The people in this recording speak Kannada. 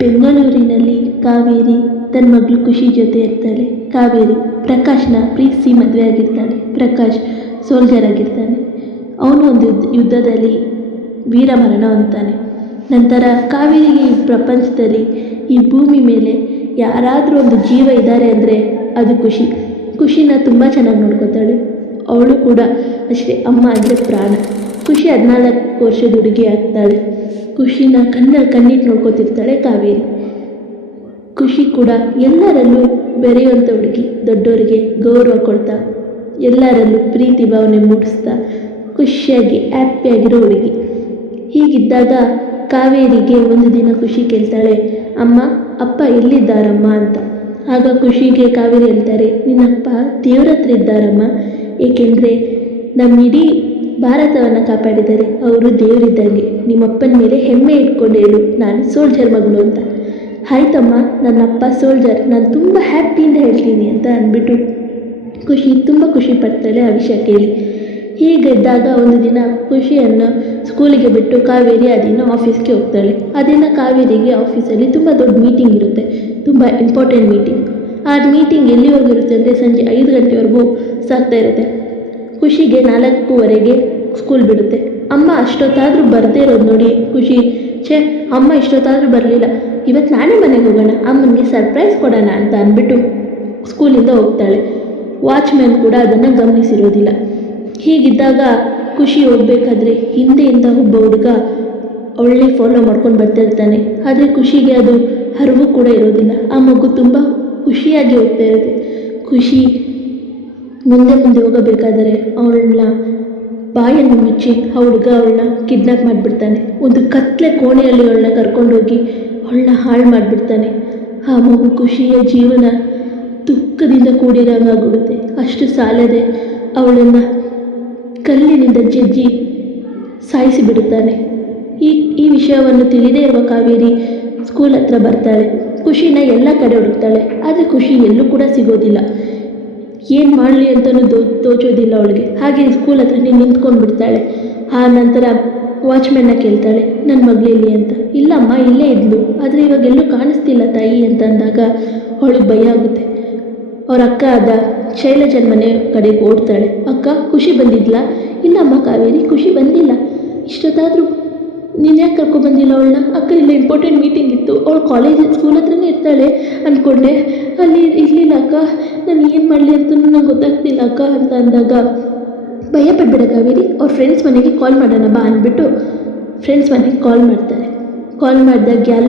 ಬೆಂಗಳೂರಿನಲ್ಲಿ ಕಾವೇರಿ ತನ್ನ ಮಗಳು ಖುಷಿ ಜೊತೆ ಇರ್ತಾಳೆ. ಕಾವೇರಿ ಪ್ರಕಾಶ್ನ ಪ್ರೀತಿಸಿ ಮದುವೆ ಆಗಿರ್ತಾಳೆ. ಪ್ರಕಾಶ್ ಸೋಲ್ಜರ್ ಆಗಿರ್ತಾನೆ. ಅವನು ಒಂದು ಯುದ್ಧದಲ್ಲಿ ವೀರಮರಣ ಹೊಂದ್ತಾನೆ. ನಂತರ ಕಾವೇರಿಗೆ ಈ ಪ್ರಪಂಚದಲ್ಲಿ ಈ ಭೂಮಿ ಮೇಲೆ ಯಾರಾದರೂ ಒಂದು ಜೀವ ಇದ್ದಾರೆ ಅಂದರೆ ಅದು ಖುಷಿ. ಖುಷಿನ ತುಂಬ ಚೆನ್ನಾಗಿ ನೋಡ್ಕೋತಾಳೆ. ಅವಳು ಕೂಡ ಅಷ್ಟೇ, ಅಮ್ಮ ಅಂದರೆ ಪ್ರಾಣ. ಖುಷಿ 14 ವರ್ಷದ ಹುಡುಗಿ ಆಗ್ತಾಳೆ. ಖುಷಿನ ಕಣ್ಣಿಟ್ಟು ನೋಡ್ಕೋತಿರ್ತಾಳೆ ಕಾವೇರಿ. ಖುಷಿ ಕೂಡ ಎಲ್ಲರಲ್ಲೂ ಬೆರೆಯುವಂಥ ಹುಡುಗಿ. ದೊಡ್ಡವರಿಗೆ ಗೌರವ ಕೊಡ್ತಾ, ಎಲ್ಲರಲ್ಲೂ ಪ್ರೀತಿ ಭಾವನೆ ಮೂಡಿಸ್ತಾ, ಖುಷಿಯಾಗಿ ಹ್ಯಾಪಿಯಾಗಿರೋ ಹುಡುಗಿ. ಹೀಗಿದ್ದಾಗ ಕಾವೇರಿಗೆ ಒಂದು ದಿನ ಖುಷಿ ಕೇಳ್ತಾಳೆ, ಅಮ್ಮ ಅಪ್ಪ ಎಲ್ಲಿದ್ದಾರಮ್ಮ ಅಂತ. ಆಗ ಖುಷಿಗೆ ಕಾವೇರಿ ಹೇಳ್ತಾರೆ, ನಿನ್ನಪ್ಪ ದೇವ್ರ ಹತ್ರ ಇದ್ದಾರಮ್ಮ. ಏಕೆಂದರೆ ನಮ್ಮ ಇಡೀ ಭಾರತವನ್ನು ಕಾಪಾಡಿದ್ದಾರೆ. ಅವರು ದೇವರಿದ್ದಂಗೆ. ನಿಮ್ಮಪ್ಪನ ಮೇಲೆ ಹೆಮ್ಮೆ ಇಟ್ಕೊಂಡು ಹೇಳು, ನಾನು ಸೋಲ್ಜರ್ ಮಗಳು ಅಂತ. ಆಯ್ತಮ್ಮ, ನನ್ನಪ್ಪ ಸೋಲ್ಜರ್, ನಾನು ತುಂಬ ಹ್ಯಾಪಿಯಿಂದ ಹೇಳ್ತೀನಿ ಅಂತ ಅಂದ್ಬಿಟ್ಟು ಖುಷಿ ತುಂಬ ಖುಷಿ ಪಡ್ತಾಳೆ ಆ ವಿಷಯ ಕೇಳಿ. ಹೀಗಿದ್ದಾಗ ಒಂದು ದಿನ ಖುಷಿಯನ್ನು ಸ್ಕೂಲಿಗೆ ಬಿಟ್ಟು ಕಾವೇರಿ ಆ ದಿನ ಆಫೀಸ್ಗೆ ಹೋಗ್ತಾಳೆ. ಆ ದಿನ ಕಾವೇರಿಗೆ ಆಫೀಸಲ್ಲಿ ತುಂಬ ದೊಡ್ಡ ಮೀಟಿಂಗ್ ಇರುತ್ತೆ, ತುಂಬ ಇಂಪಾರ್ಟೆಂಟ್ ಮೀಟಿಂಗ್. ಆ ಮೀಟಿಂಗ್ ಎಲ್ಲಿವರೆಗೂ ಇರುತ್ತೆ ಅಂದರೆ ಸಂಜೆ 5 ಗಂಟೆವರೆಗೂ ಸಾಗ್ತಾ ಇರುತ್ತೆ. ಖುಷಿಗೆ 4:15ಗೆ ಸ್ಕೂಲ್ ಬಿಡುತ್ತೆ. ಅಮ್ಮ ಅಷ್ಟೊತ್ತಾದರೂ ಬರದೇ ಇರೋದು ನೋಡಿ ಖುಷಿ, ಅಮ್ಮ ಇಷ್ಟೊತ್ತಾದರೂ ಬರಲಿಲ್ಲ, ಇವತ್ತು ನಾನೇ ಮನೆಗೆ ಹೋಗೋಣ, ಅಮ್ಮನಿಗೆ ಸರ್ಪ್ರೈಸ್ ಕೊಡೋಣ ಅಂತ ಅಂದ್ಬಿಟ್ಟು ಸ್ಕೂಲಿಂದ ಹೋಗ್ತಾಳೆ. ವಾಚ್ಮ್ಯಾನ್ ಕೂಡ ಅದನ್ನು ಗಮನಿಸಿರೋದಿಲ್ಲ. ಹೀಗಿದ್ದಾಗ ಖುಷಿ ಹೋಗ್ಬೇಕಾದ್ರೆ ಹಿಂದೆಯಿಂದ ಒಬ್ಬ ಹುಡುಗ ಒಳ್ಳೆ ಫಾಲೋ ಮಾಡ್ಕೊಂಡು ಬರ್ತಾಯಿರ್ತಾನೆ. ಆದರೆ ಖುಷಿಗೆ ಅದು ಅರಿವು ಕೂಡ ಇರೋದಿಲ್ಲ. ಆ ಮಗು ತುಂಬ ಖುಷಿಯಾಗಿ ಹೋಗ್ತಾ ಇರುತ್ತೆ. ಖುಷಿ ಮುಂದೆ ಹೋಗಬೇಕಾದರೆ ಅವಳನ್ನ ಬಾಯನ್ನು ಮುಚ್ಚಿ ಆ ಹುಡುಗ ಅವಳನ್ನ ಕಿಡ್ನಾಪ್ ಮಾಡಿಬಿಡ್ತಾನೆ. ಒಂದು ಕತ್ಲೆ ಕೋಣೆಯಲ್ಲಿ ಅವಳನ್ನ ಕರ್ಕೊಂಡೋಗಿ ಅವಳನ್ನ ಹಾಳು ಮಾಡಿಬಿಡ್ತಾನೆ. ಆ ಮಗು ಖುಷಿಯ ಜೀವನ ದುಃಖದಿಂದ ಕೂಡಿರೋಂಗಾಗ್ಬಿಡುತ್ತೆ. ಅಷ್ಟು ಸಾಲದೆ ಅವಳನ್ನು ಕಲ್ಲಿನಿಂದ ಜಜ್ಜಿ ಸಾಯಿಸಿಬಿಡುತ್ತಾನೆ. ಈ ವಿಷಯವನ್ನು ತಿಳಿದೇ ಇರುವ ಕಾವೇರಿ ಸ್ಕೂಲ್ ಹತ್ರ ಬರ್ತಾಳೆ. ಖುಷಿನ ಎಲ್ಲ ಕಡೆ ಹುಡುಕ್ತಾಳೆ, ಆದರೆ ಖುಷಿ ಎಲ್ಲೂ ಕೂಡ ಸಿಗೋದಿಲ್ಲ. ಏನು ಮಾಡಲಿ ಅಂತಲೂ ತೋಚೋದಿಲ್ಲ ಅವಳಿಗೆ. ಹಾಗೆ ಸ್ಕೂಲ್ ಹತ್ರನೇ ನಿಂತ್ಕೊಂಡು ಬಿಡ್ತಾಳೆ. ಆ ನಂತರ ವಾಚ್ಮ್ಯಾನ್ನ ಕೇಳ್ತಾಳೆ, ನನ್ನ ಮಗಳಲ್ಲಿ ಅಂತ. ಇಲ್ಲಮ್ಮ, ಇಲ್ಲೇ ಇದ್ಲು, ಆದರೆ ಇವಾಗ ಎಲ್ಲೂ ಕಾಣಿಸ್ತಿಲ್ಲ ತಾಯಿ ಅಂತ ಅಂದಾಗ ಅವಳಿಗೆ ಭಯ ಆಗುತ್ತೆ. ಅವ್ರ ಅಕ್ಕ ಆದ ಶೈಲಜನ ಮನೆ ಕಡೆಗೆ ಓಡ್ತಾಳೆ. ಅಕ್ಕ, ಖುಷಿ ಬಂದಿದ್ಲಾ? ಇಲ್ಲಮ್ಮ ಕಾವೇರಿ, ಖುಷಿ ಬಂದಿಲ್ಲ. ಇಷ್ಟೊತ್ತಾದರೂ ನೀನು ಯಾಕೆ ಕರ್ಕೊಬಂದಿಲ್ಲ ಅವಳನ್ನ? ಅಕ್ಕ, ಇಲ್ಲ, ಇಂಪಾರ್ಟೆಂಟ್ ಮೀಟಿಂಗ್ ಇತ್ತು, ಅವಳು ಸ್ಕೂಲ್ ಹತ್ರನೇ ಇರ್ತಾಳೆ ಅಂದ್ಕೊಂಡೆ, ಅಲ್ಲಿ ಇರಲಿಲ್ಲ ಅಕ್ಕ, ನಾನು ಏನು ಮಾಡಲಿ ಅಂತಲೂ ನಂಗೆ ಗೊತ್ತಾಗ್ತಿಲ್ಲ ಅಕ್ಕ ಅಂತ ಅಂದಾಗ, ಭಯ ಪಡಬೇಡ ಕಾವೇರಿ, ಅವ್ರ ಫ್ರೆಂಡ್ಸ್ ಮನೆಗೆ ಕಾಲ್ ಮಾಡೋಣ ಬಾ ಅಂದ್ಬಿಟ್ಟು ಫ್ರೆಂಡ್ಸ್ ಮನೆಗೆ ಕಾಲ್ ಮಾಡ್ತಾರೆ. ಕಾಲ್ ಮಾಡಿದಾಗ